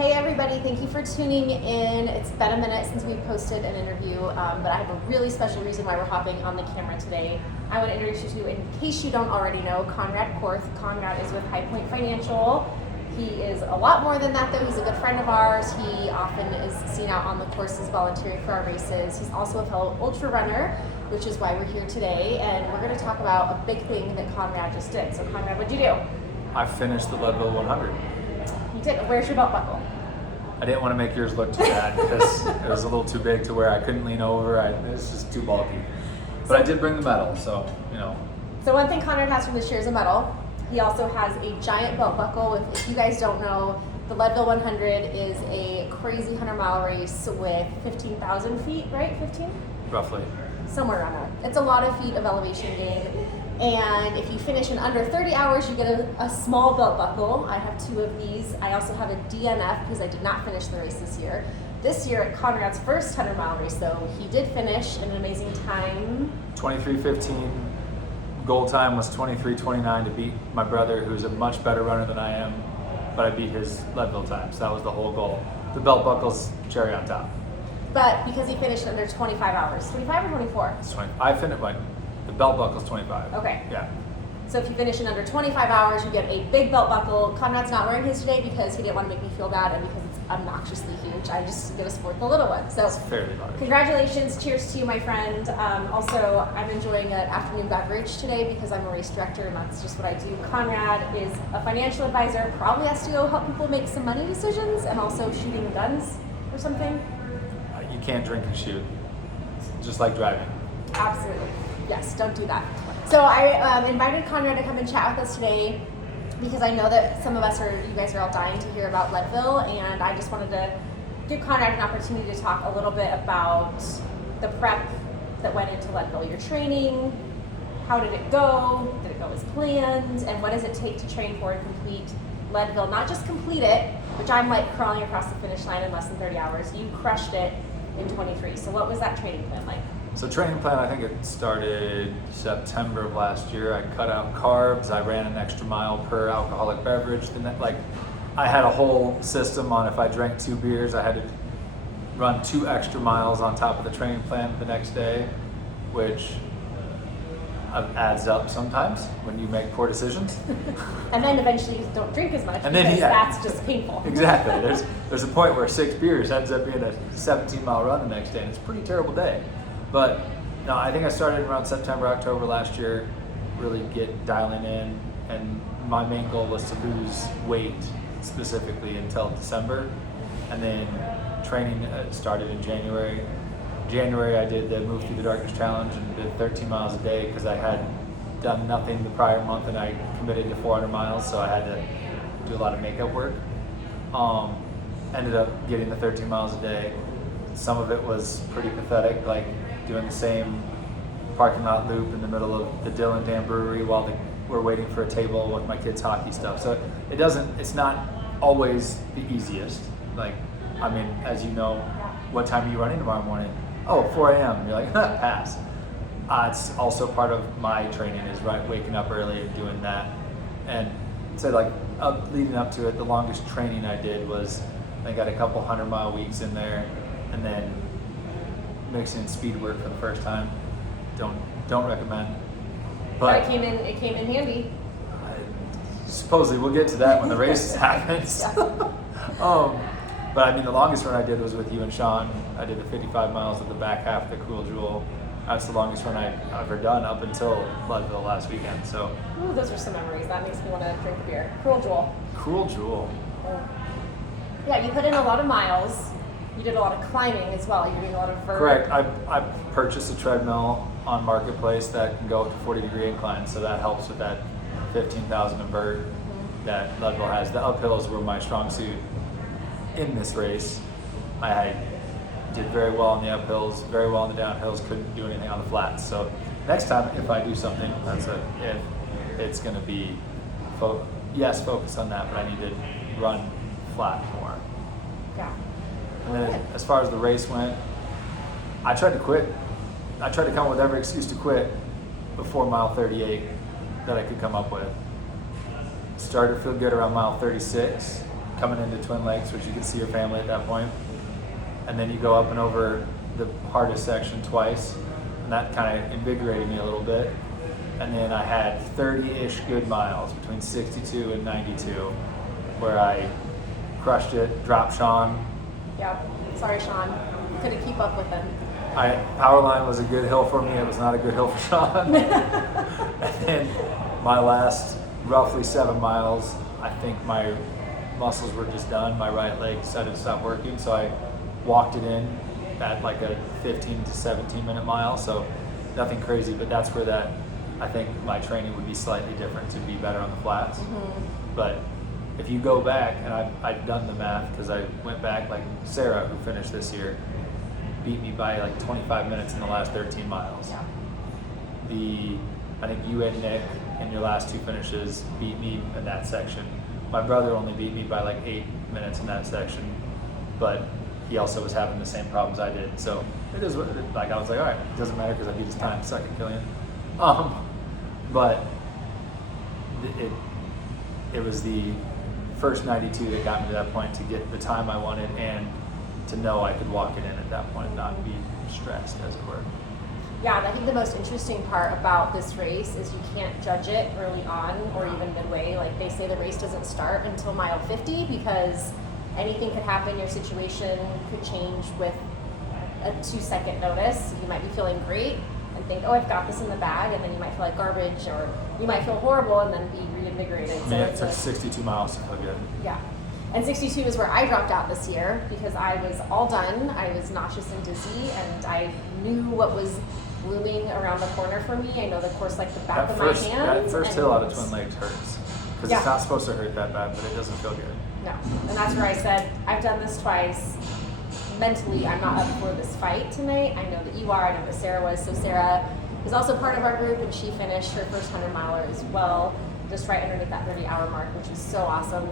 Hey everybody, thank you for tuning in. It's been a minute since we've posted an interview, but I have a really special reason why we're hopping on the camera today. I want to introduce you to, in case you don't already know, Konrad Korth. Konrad is with High Point Financial. He is a lot more than that though. He's a good friend of ours. He often is seen out on the courses volunteering for our races. He's also a fellow ultra runner, which is why we're here today, and we're going to talk about a big thing that Konrad just did. So Konrad, what'd you do? I finished the Leadville 100. You did. Where's your belt buckle? I didn't want to make yours look too bad because it was a little too big to where I couldn't lean over. It was just too bulky. But I did bring the medal, so, you know. So one thing Konrad has from this year is a medal. He also has a giant belt buckle. If you guys don't know, the Leadville 100 is a crazy 100-mile race with 15,000 feet, right? 15? Roughly. Somewhere around that. It's a lot of feet of elevation gain. And if you finish in under 30 hours, you get a small belt buckle. I have two of these. I also have a DNF because I did not finish the race this year. This year at Konrad's first 100-mile race, though, he did finish in an amazing time. 23:15. Goal time was 23:29 to beat my brother, who's a much better runner than I am, but I beat his Leadville time, so that was the whole goal. The belt buckle's cherry on top. But because he finished under 25 hours, 25 or 24? It's 20. I finished the belt buckle's 25. Okay. Yeah. So if you finish in under 25 hours, you get a big belt buckle. Konrad's not wearing his today because he didn't want to make me feel bad and because it's obnoxiously huge. I just get to support the little one. So It's fairly large. Congratulations. Cheers to you, my friend. Also, I'm enjoying an afternoon beverage today because I'm a race director and that's just what I do. Konrad is a financial advisor, probably has to go help people make some money decisions and also shooting guns or something. You can't drink and shoot. It's just like driving. Absolutely. Yes, don't do that. So I invited Konrad to come and chat with us today because I know that you guys are all dying to hear about Leadville, and I just wanted to give Konrad an opportunity to talk a little bit about the prep that went into Leadville, your training, how did it go as planned, and what does it take to train for and complete Leadville? Not just complete it, which I'm like crawling across the finish line in less than 30 hours. You crushed it in 23. So what was that training plan like? So training plan, I think it started September of last year. I cut out carbs. I ran an extra mile per alcoholic beverage. I had a whole system on if I drank 2 beers, I had to run 2 extra miles on top of the training plan the next day, which adds up sometimes when you make poor decisions. And then eventually you don't drink as much And then, because yeah. that's just painful. Exactly. There's a point where 6 beers ends up being a 17-mile run the next day, and it's a pretty terrible day. But no, I think I started around September, October last year, really dialing in, and my main goal was to lose weight specifically until December, and then training started in January. January I did the Move Through the Darkness Challenge and did 13 miles a day because I had done nothing the prior month and I committed to 400 miles, so I had to do a lot of makeup work. Ended up getting the 13 miles a day. Some of it was pretty pathetic, like doing the same parking lot loop in the middle of the Dillon Dam Brewery while we're waiting for a table with my kids' hockey stuff. So it's not always the easiest. Like, I mean, as you know, what time are you running tomorrow morning? Oh, 4 a.m. You're like, pass. It's also part of my training is waking up early and doing that. And so like leading up to it, the longest training I did was I got a couple 100-mile weeks in there, and then mixing in speed work for the first time. Don't recommend. But it came in handy. Supposedly we'll get to that when the race happens. But I mean, the longest run I did was with you and Sean. I did the 55 miles at the back half of the Cruel Jewel. That's the longest run I've ever done up until Leadville last weekend. So. Ooh, those are some memories. That makes me want to drink a beer. Cruel Jewel. Cruel Jewel. Oh. Yeah, you put in a lot of miles. You did a lot of climbing as well. You're doing a lot of vert. Correct. I purchased a treadmill on Marketplace that can go up to 40-degree inclines, so that helps with that 15,000 vert that Leadville has. The uphills were my strong suit in this race. I did very well on the uphills, very well on the downhills, couldn't do anything on the flats. So next time, if I do something, that's if it's going to be, focus on that, but I need to run flat more. Yeah. And then as far as the race went, I tried to quit. I tried to come up with every excuse to quit before mile 38 that I could come up with. Started to feel good around mile 36. coming into Twin Lakes, which you can see your family at that point. And then you go up and over the hardest section twice, and that kind of invigorated me a little bit. And then I had 30-ish good miles between 62 and 92 where I crushed it, dropped Sean. Yep. Sorry, Sean. Couldn't keep up with him. Powerline was a good hill for me. It was not a good hill for Sean. And then my last roughly 7 miles, I think my muscles were just done. My right leg decided to stop working, so I walked it in at like a 15 to 17 minute mile. So nothing crazy, but that's where I think my training would be slightly different to be better on the flats. Mm-hmm. But if you go back, and I've done the math because I went back, like Sarah, who finished this year, beat me by like 25 minutes in the last 13 miles. Yeah. I think you and Nick in your last 2 finishes beat me in that section. My brother only beat me by like 8 minutes in that section, but he also was having the same problems I did. So it is like, I was like, all right, it doesn't matter because I beat his time, suck it, Killian. But it was the first 92 that got me to that point to get the time I wanted and to know I could walk it in at that point and not be stressed, as it were. Yeah, and I think the most interesting part about this race is you can't judge it early on or even midway. Like they say the race doesn't start until mile 50 because anything could happen. Your situation could change with a 2-second notice. You might be feeling great and think, oh, I've got this in the bag, and then you might feel like garbage, or you might feel horrible and then be reinvigorated. So it took 62 miles to feel good. Yeah. And 62 is where I dropped out this year because I was all done. I was nauseous and dizzy, and I knew what was looming around the corner for me. I know the course like the back of my hand. That first hill out of Twin Lakes hurts because it's not supposed to hurt that bad, but it doesn't feel good. No, and that's where I said, I've done this twice. Mentally, I'm not up for this fight tonight. I know that you are. I know that Sarah was. So Sarah is also part of our group, and she finished her first 100-miler as well, just right underneath that 30-hour mark, which was so awesome.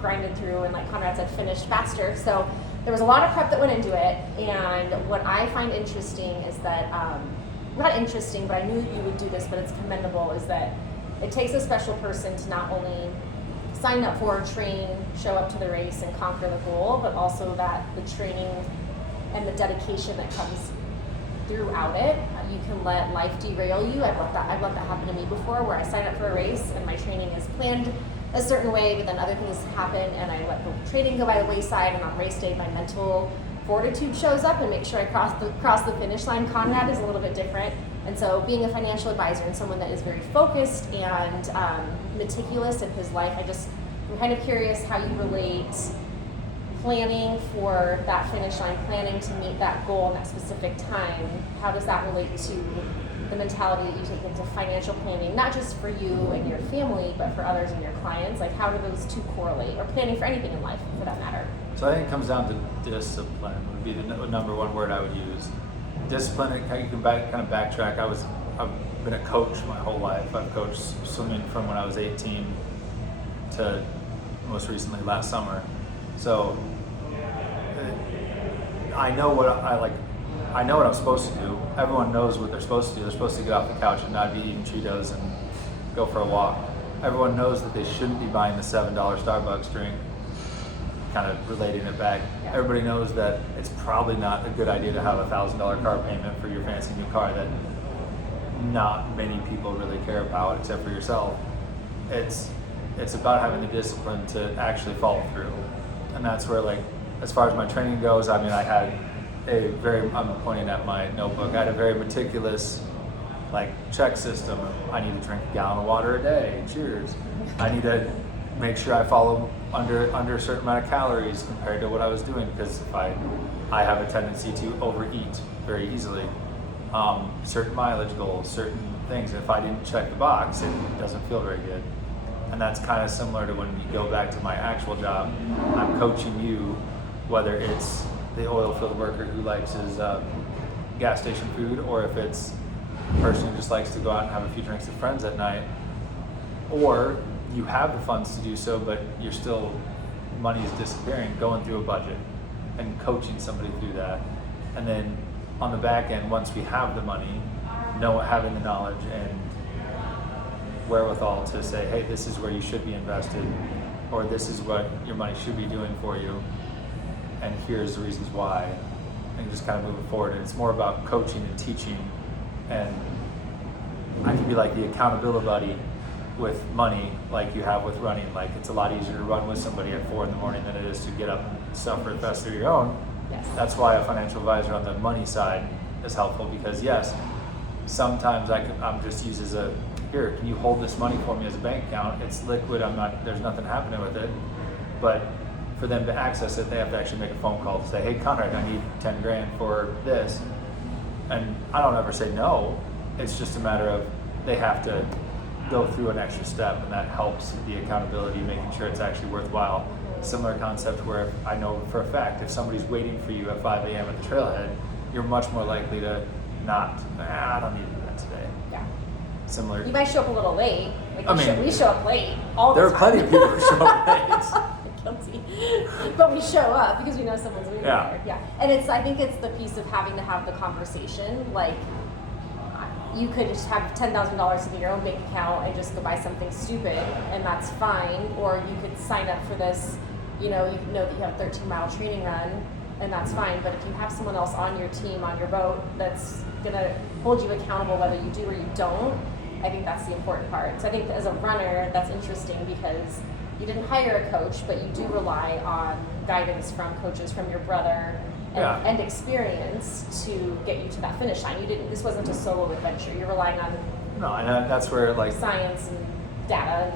Grinded through, and like Konrad said, finished faster. So there was a lot of prep that went into it, and what I find interesting is that, not interesting, but I knew you would do this, but it's commendable, is that it takes a special person to not only sign up for, train, show up to the race and conquer the goal, but also that the training and the dedication that comes throughout it. You can let life derail you. I've let that happen to me before, where I sign up for a race and my training is planned a certain way, but then other things happen and I let the training go by the wayside, and on race day my mental fortitude shows up and make sure I cross the finish line. Konrad is a little bit different, and so being a financial advisor and someone that is very focused and meticulous in his life, I'm kind of curious how you relate planning for that finish line, planning to meet that goal in that specific time. How does that relate to the mentality that you take into financial planning, not just for you and your family, but for others and your clients? Like, how do those two correlate, or planning for anything in life for that matter? So I think it comes down to discipline would be the number one word I would use. Discipline, you can kind of backtrack. I've been a coach my whole life. I've coached swimming from when I was 18 to most recently last summer. So I know what I know what I'm supposed to do. Everyone knows what they're supposed to do. They're supposed to get off the couch and not be eating Cheetos and go for a walk. Everyone knows that they shouldn't be buying the $7 Starbucks drink, kind of relating it back. Everybody knows that it's probably not a good idea to have a $1,000 car payment for your fancy new car that not many people really care about except for yourself. It's about having the discipline to actually follow through. And that's where, like, as far as my training goes, I mean, I had I'm pointing at my notebook, I had a very meticulous, like, check system. I need to drink a gallon of water a day, cheers. I need to make sure I follow under a certain amount of calories compared to what I was doing, because if I have a tendency to overeat very easily. Certain mileage goals, certain things, and if I didn't check the box, it doesn't feel very good. And that's kind of similar to when you go back to my actual job. I'm coaching you, whether it's the oil field worker who likes his gas station food, or if it's the person who just likes to go out and have a few drinks with friends at night, or you have the funds to do so, but money is disappearing, going through a budget and coaching somebody through that. And then on the back end, once we have the money, having the knowledge and wherewithal to say, hey, this is where you should be invested, or this is what your money should be doing for you, and here's the reasons why, and just kind of moving forward. And it's more about coaching and teaching, and I can be like the accountability buddy with money, like you have with running. Like, it's a lot easier to run with somebody at 4 a.m. than it is to get up and suffer the rest of your own. Yes. That's why a financial advisor on the money side is helpful, because yes, sometimes I'm just used as a, here, can you hold this money for me as a bank account? It's liquid, there's nothing happening with it. But for them to access it, they have to actually make a phone call to say, hey, Konrad, I need 10 grand for this. And I don't ever say no. It's just a matter of they have to go through an extra step, and that helps the accountability, making sure it's actually worthwhile. Similar concept where I know for a fact if somebody's waiting for you at 5 a.m. at the trailhead, you're much more likely to not, I don't need to do that today. Yeah. Similar. You might show up a little late. Like I we show up late all the There time. are plenty of people who show up late. Guilty. But we show up because we know someone's waiting Yeah. there. Yeah. And I think it's the piece of having to have the conversation. Like, you could just have $10,000 in your own bank account and just go buy something stupid, and that's fine. Or you could sign up for this, you know that you have a 13-mile training run, and that's fine. But if you have someone else on your team, on your boat, that's gonna hold you accountable whether you do or you don't, I think that's the important part. So I think as a runner, that's interesting because you didn't hire a coach, but you do rely on guidance from coaches, from your brother, and experience to get you to that finish line. This wasn't a solo adventure. You're relying on No, and that's where, like, science and data.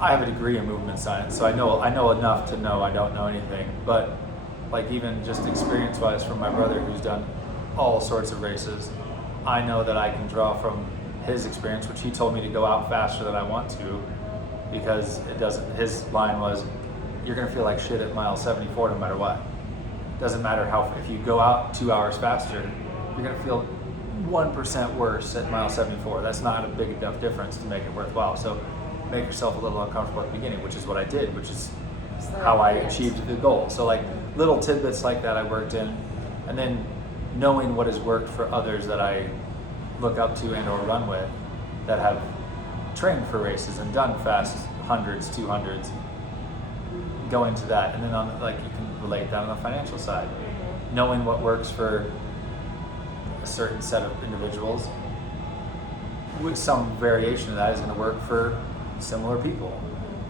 I have a degree in movement science, so I know enough to know I don't know anything. But like, even just experience-wise from my brother, who's done all sorts of races, I know that I can draw from his experience, which he told me to go out faster than I want to, because it doesn't. His line was, "You're gonna feel like shit at mile 74 no matter what. Doesn't matter if you go out 2 hours faster, you're gonna feel 1% worse at mile 74. That's not a big enough difference to make it worthwhile. So make yourself a little uncomfortable at the beginning," which is what I did, which is how I achieved the goal. So like little tidbits like that I worked in, and then knowing what has worked for others that I look up to and or run with that have trained for races and done fast 100s, 200s, go into that. And then on, like, you can relate that on the financial side, knowing what works for a certain set of individuals with some variation of that is going to work for similar people.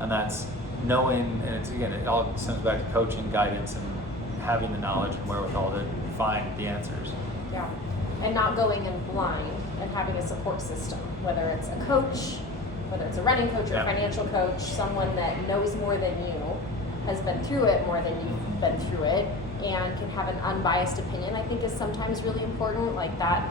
And that's knowing, and it's, again, it all comes back to coaching, guidance, and having the knowledge and wherewithal to find the answers. Yeah. And not going in blind, and having a support system, whether it's a coach, whether it's a running coach or a financial coach, someone that knows more than you, has been through it more than you've been through it, and can have an unbiased opinion, I think is sometimes really important. Like that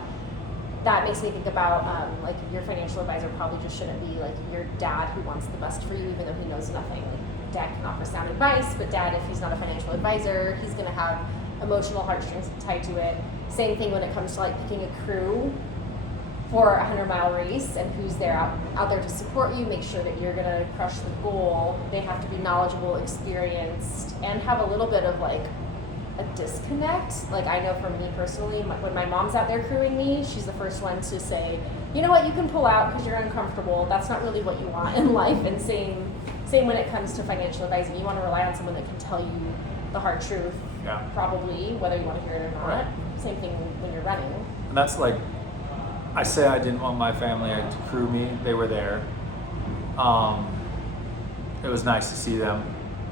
makes me think about like your financial advisor probably just shouldn't be like your dad who wants the best for you even though he knows nothing. Like, dad can offer sound advice, but dad, if he's not a financial advisor, he's going to have emotional heartstrings tied to it. Same thing when it comes to like picking a crew for a 100-mile race and who's there out there to support you, make sure that you're going to crush the goal. They have to be knowledgeable, experienced, and have a little bit of like a disconnect. Like, I know for me personally, when my mom's out there crewing me, she's the first one to say, you know what, you can pull out because you're uncomfortable. That's not really what you want in life. And same when it comes to financial advising. You want to rely on someone that can tell you the hard truth, probably, whether you want to hear it or not. Right. Same thing when you're running. And that's like, I say I didn't want my family to crew me. They were there. It was nice to see them.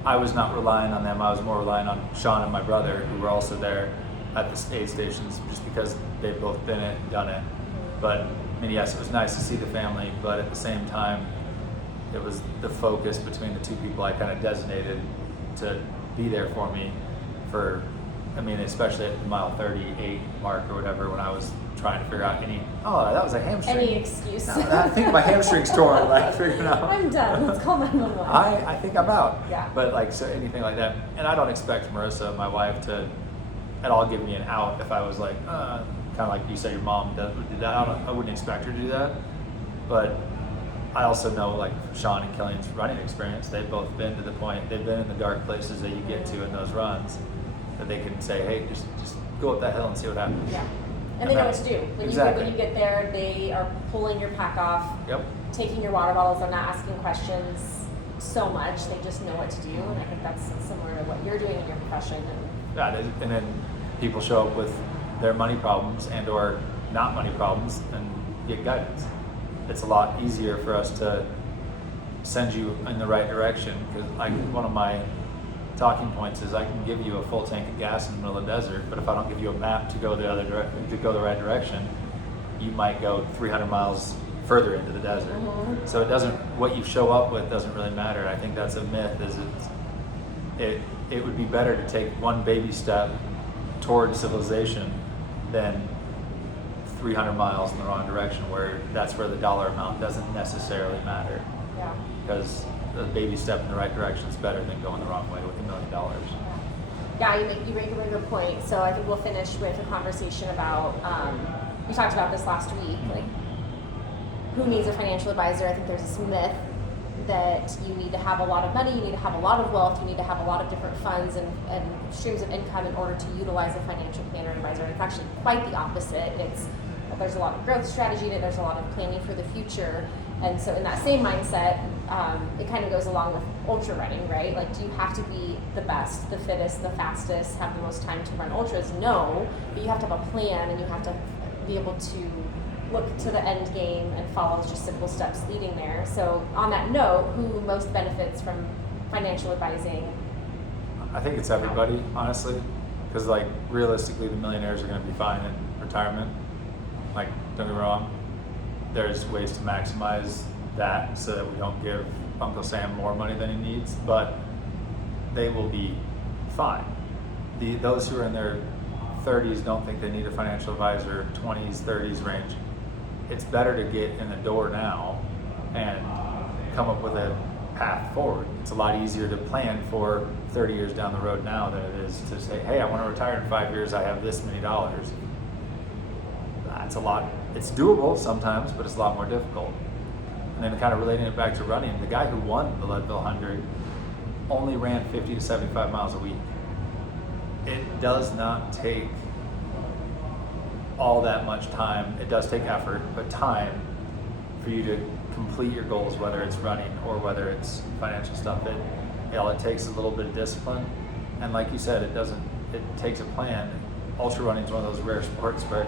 I was not relying on them. I was more relying on Sean and my brother, who were also there at the aid stations, just because they've both been it, done it. But I mean, yes, it was nice to see the family, but at the same time, it was the focus between the two people I kind of designated to be there for me for, I mean, especially at the mile 38 mark or whatever, when I was trying to figure out that was a hamstring. Any excuse. No, I think my hamstring's torn, like figuring out. I'm done. Let's call 911. I think I'm out. Yeah. But like, so anything like that. And I don't expect Marissa, my wife, to at all give me an out if I was like, kind of like you said, your mom did that. I wouldn't expect her to do that. But I also know, like, Sean and Killian's running experience, they've both been to the point, they've been in the dark places that you get to in those runs, that they can say, hey, just go up that hill and see what happens. Yeah. And they know what to do. Exactly. When you get there, they are pulling your pack off, taking your water bottles and not asking questions, so much. They just know what to do, and I think that's similar to what you're doing in your profession. And Yeah, and then people show up with their money problems and or not money problems and get guidance. It's a lot easier for us to send you in the right direction, because one of my talking points is I can give you a full tank of gas in the middle of the desert, but if I don't give you a map to go the right direction, you might go 300 miles further into the desert. Mm-hmm. So what you show up with doesn't really matter. I think that's a myth. It would be better to take one baby step toward civilization than 300 miles in the wrong direction, where that's where the dollar amount doesn't necessarily matter. Yeah. Because the baby step in the right direction is better than going the wrong way with $1 million. Yeah, you make a really good point. So I think we'll finish with a conversation about, we talked about this last week, like who needs a financial advisor. I think there's this myth that you need to have a lot of money, you need to have a lot of wealth, you need to have a lot of different funds and streams of income in order to utilize a financial planner and advisor. It's actually quite the opposite. There's a lot of growth strategy in it, there's a lot of planning for the future. And so in that same mindset, it kind of goes along with ultra running, right? Like, do you have to be the best, the fittest, the fastest, have the most time to run ultras? No, but you have to have a plan, and you have to be able to look to the end game and follow just simple steps leading there. So on that note, who most benefits from financial advising? I think it's everybody, honestly, because like realistically, the millionaires are going to be fine in retirement. Like, don't get me wrong, there's ways to maximize that so that we don't give Uncle Sam more money than he needs, but they will be fine. Those who are in their 30s don't think they need a financial advisor, 20s, 30s range. It's better to get in the door now and come up with a path forward. It's a lot easier to plan for 30 years down the road now than it is to say, hey, I want to retire in 5 years, I have this many dollars. That's a lot. It's doable sometimes, but it's a lot more difficult. And then kind of relating it back to running, the guy who won the Leadville 100 only ran 50 to 75 miles a week. It does not take all that much time. It does take effort, but time for you to complete your goals, whether it's running or whether it's financial stuff. It takes a little bit of discipline, and like you said, it takes a plan. Ultra running is one of those rare sports where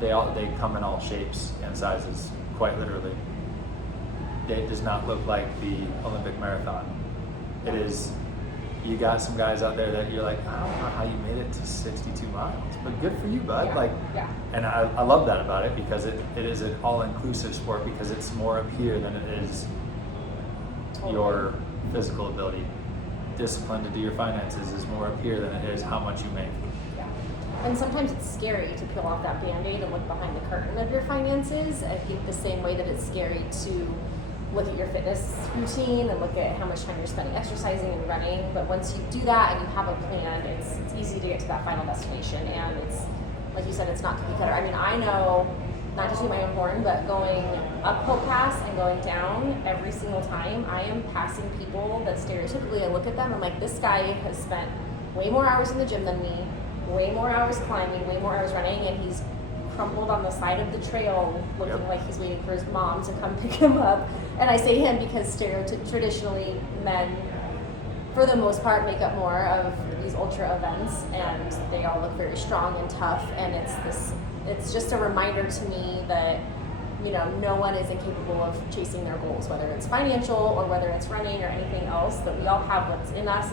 they come in all shapes and sizes, quite literally. It does not look like the Olympic marathon. It is. You got some guys out there that you're like, I don't know how you made it to 62 miles, but good for you, bud. Yeah. And I love that about it, because it is an all-inclusive sport, because it's more up here than it is your physical ability. Discipline to do your finances is more up here than it is how much you make. Yeah. And sometimes it's scary to peel off that Band-Aid and look behind the curtain of your finances. I think the same way that it's scary to look at your fitness routine and look at how much time you're spending exercising and running. But once you do that and you have a plan, it's easy to get to that final destination. And it's, like you said, it's not cookie cutter. I mean, I know, not to toot my own horn, but going up Hope Pass and going down every single time, I am passing people that stereotypically I look at them, I'm like, this guy has spent way more hours in the gym than me, way more hours climbing, way more hours running, and he's crumpled on the side of the trail looking like he's waiting for his mom to come pick him up. And I say him because traditionally men, for the most part, make up more of these ultra events, and they all look very strong and tough. And it's just a reminder to me that, you know, no one is incapable of chasing their goals, whether it's financial or whether it's running or anything else. That we all have what's in us.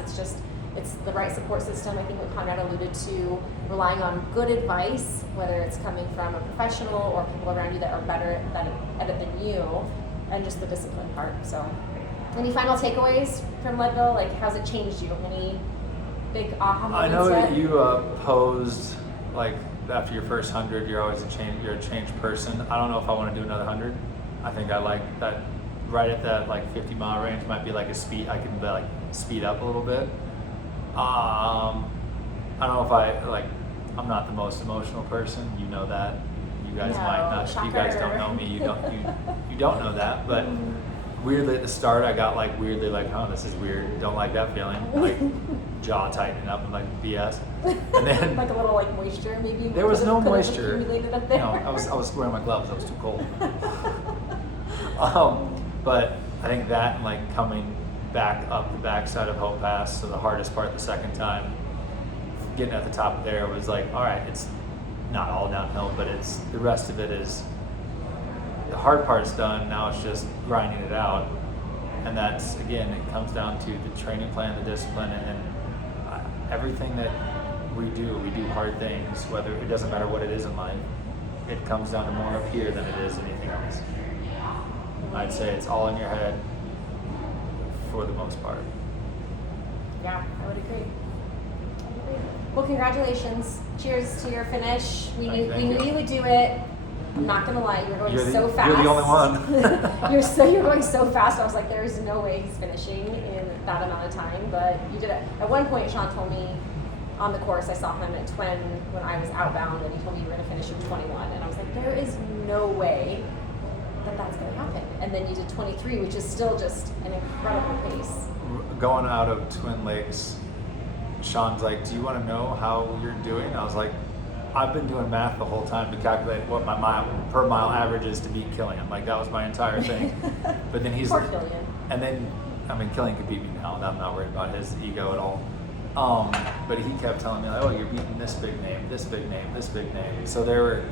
It's the right support system. I think what Konrad alluded to, relying on good advice, whether it's coming from a professional or people around you that are better at it than you, and just the discipline part. So, any final takeaways from Leadville? Like, how's it changed you? Any big aha moments? I know yet? that you posed like after your first 100, you're always you're a changed person. I don't know if I want to do another 100. I think I like that. Right at that like 50-mile range might be like a speed. I can like speed up a little bit. I don't know if I'm not the most emotional person. You know that. You guys might not. Shocker. You guys don't know me. You don't know that. But weirdly at the start, I got like weirdly like, oh, this is weird. Don't like that feeling. Like jaw tightening up and like BS. And then like a little like moisture maybe. There was no moisture. Accumulated up there. No, I was wearing my gloves. I was too cold. But I think that and like coming back up the backside of Hope Pass, so the hardest part the second time, getting at the top there was like, all right, it's not all downhill, but it's the rest of it is, the hard part's done, now it's just grinding it out. And that's, again, it comes down to the training plan, the discipline, and everything that we do hard things, whether it doesn't matter what it is in life, it comes down to more up here than it is anything else. I'd say it's all in your head for the most part. Yeah, I would agree. Well, congratulations. Cheers to your finish. We knew you would do it. I'm not gonna lie, you were going so fast. You're the only one. You're going so fast. I was like, there's no way he's finishing in that amount of time, but you did it. At one point, Sean told me on the course, I saw him at Twin when I was outbound, and he told me you were gonna finish in 21, and I was like, there is no way that's gonna happen. And then you did 23, which is still just an incredible pace. Going out of Twin Lakes, Sean's like, do you want to know how you're doing? I was like, I've been doing math the whole time to calculate what my per mile average is to beat Killian. Like, that was my entire thing. But then he's Poor Killian. And then, I mean, Killian could beat me now, and I'm not worried about his ego at all. But he kept telling me, like, oh, you're beating this big name, this big name, this big name. So there were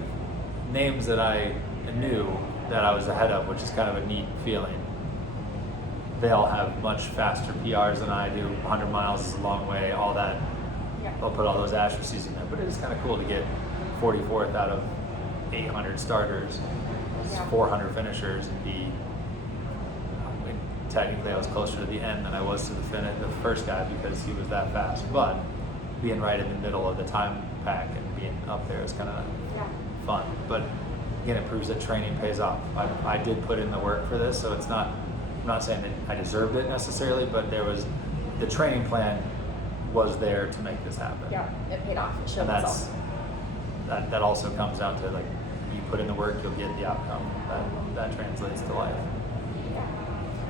names that I knew that I was ahead of, which is kind of a neat feeling. They all have much faster PRs than I do. 100 miles is a long way, all that. Yeah. I'll put all those asterisks in there, but it is kind of cool to get 44th out of 800 starters, 400 finishers, and be. I mean, technically, I was closer to the end than I was to the first guy because he was that fast. But being right in the middle of the time pack and being up there is kind of fun. But again, it proves that training pays off. I did put in the work for this, so it's not. I'm not saying that I deserved it necessarily, but there was the training plan was there to make this happen. Yeah, it paid off. It showed And itself. that also comes down to, like, you put in the work, you'll get the outcome. That translates to life. Yeah.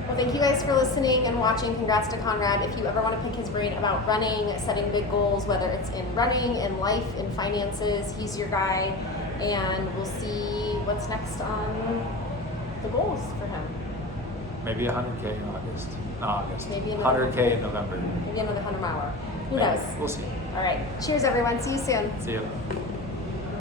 Well, thank you guys for listening and watching. Congrats to Konrad. If you ever want to pick his brain about running, setting big goals, whether it's in running, in life, in finances, he's your guy. And we'll see what's next on the goals for him. Maybe 100K in August. Maybe another 100K in November. Maybe another 100 miler. Who Maybe. knows? We'll see. All right. Cheers, everyone. See you soon. See you.